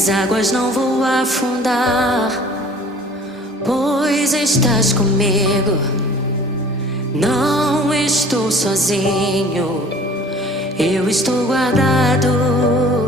Nas águas não vou afundar, pois estás comigo. Não estou sozinho, eu estou guardado.